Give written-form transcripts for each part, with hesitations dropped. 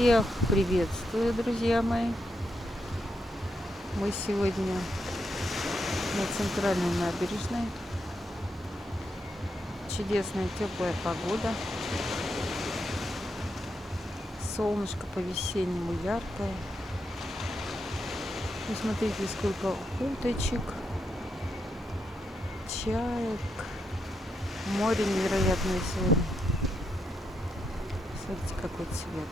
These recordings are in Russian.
Всех приветствую, друзья мои. Мы сегодня на центральной набережной. Чудесная теплая погода. Солнышко по-весеннему яркое. Посмотрите, сколько уточек, чаек. Море невероятное сегодня. Смотрите, какой цвет.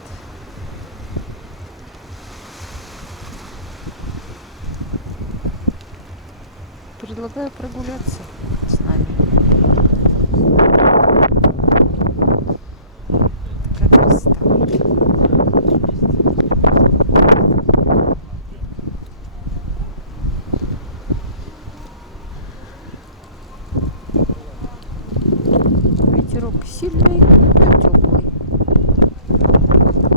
Предлагаю прогуляться с нами. Такая красота. Ветерок сильный, но теплый.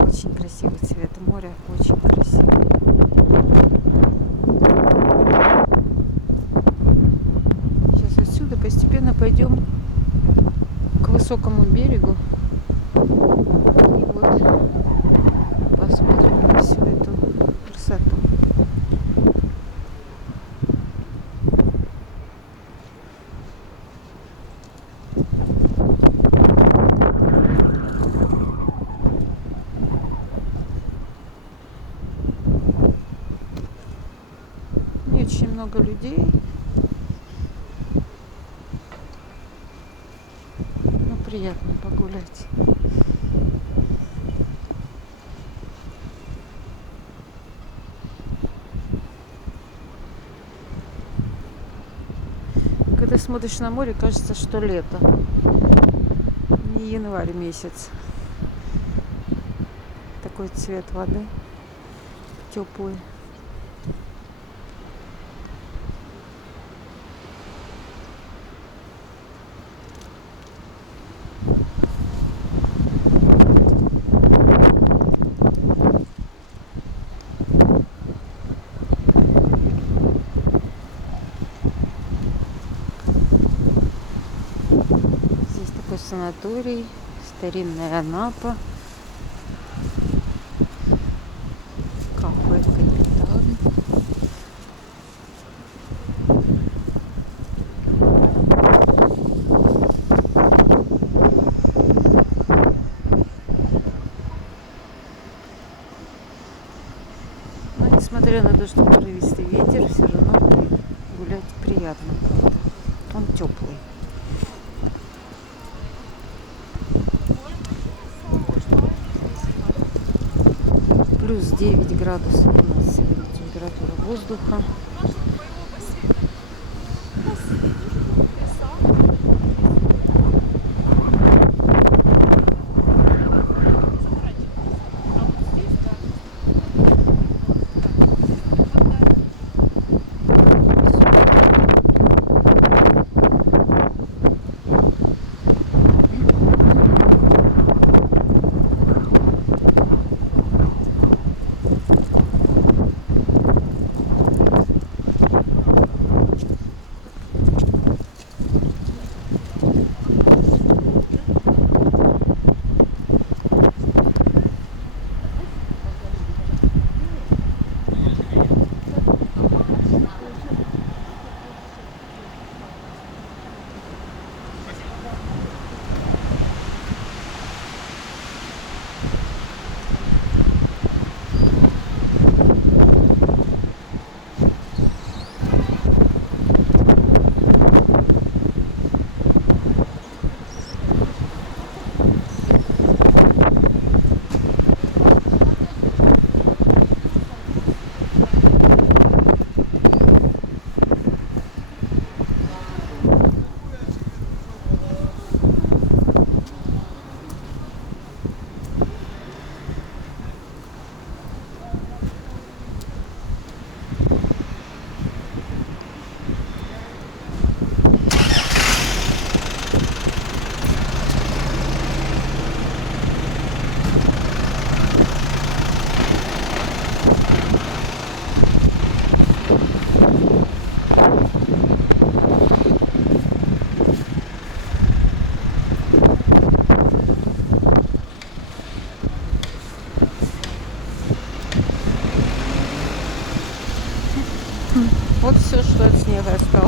Очень красивый цвет моря, очень красивый. Постепенно пойдем к высокому берегу и вот посмотрим на всю эту красоту. Не очень много людей. Приятно погулять. Когда смотришь на море, кажется, что лето. Не январь месяц. Такой цвет воды. Теплый. Санаторий, старинная Анапа, кафе «Капитан». Но несмотря на то, что порывистый ветер, все равно гулять приятно. Он теплый. Плюс 9 градусов у нас сегодня температура воздуха.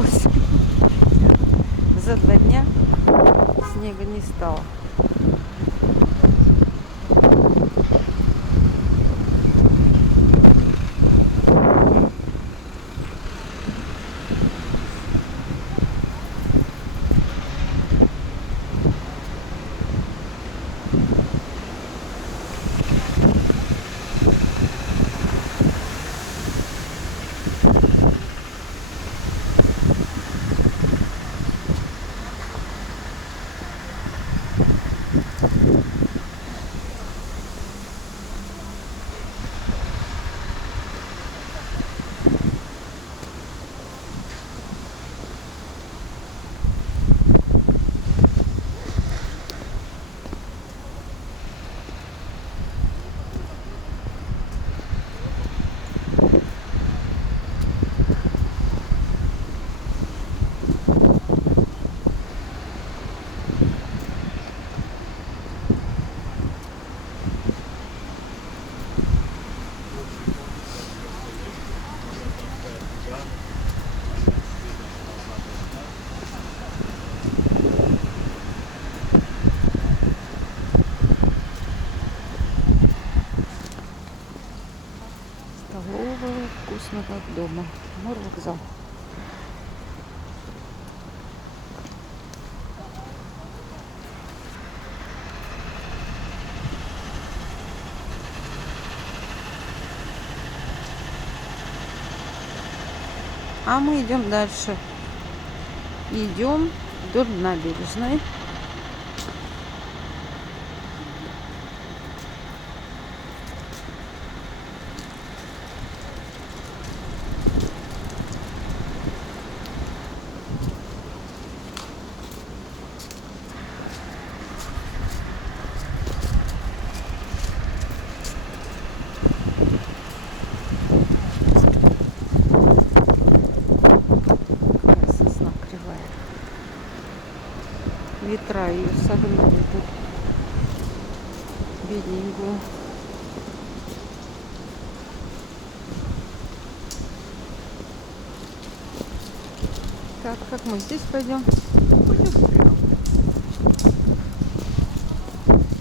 осталось. За 2 дня снега не стало. Столовая, вкусно как дома. Морвокзал. А мы идем дальше. Идем вдоль набережной. Сосна кривая. Ветра ее согнули тут. Бедненькую. Так, как мы здесь пойдем? Пойдем прямо.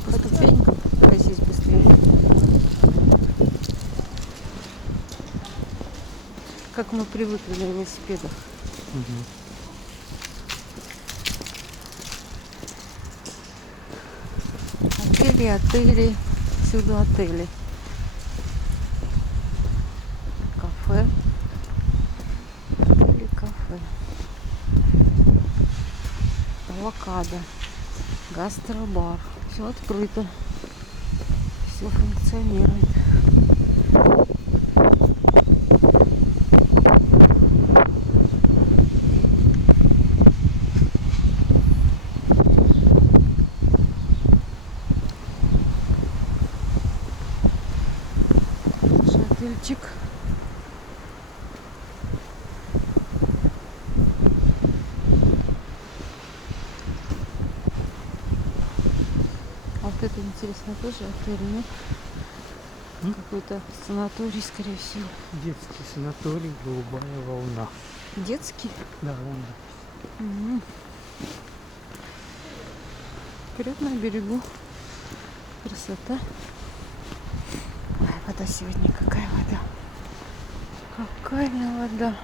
По ступенькам. Катись быстрее. Как мы привыкли на велосипедах. Отели, отели. Всюду отели. Кафе. Отели, кафе. Авокадо. Гастробар. Все открыто. Все функционирует. Шательчик. А вот это интересно тоже отель, нет? Какой-то санаторий, скорее всего. Детский санаторий «Голубая волна». Детский? Да, волна. Угу. Прям на берегу. Красота. Ой, вода сегодня какая вода. Какая вода.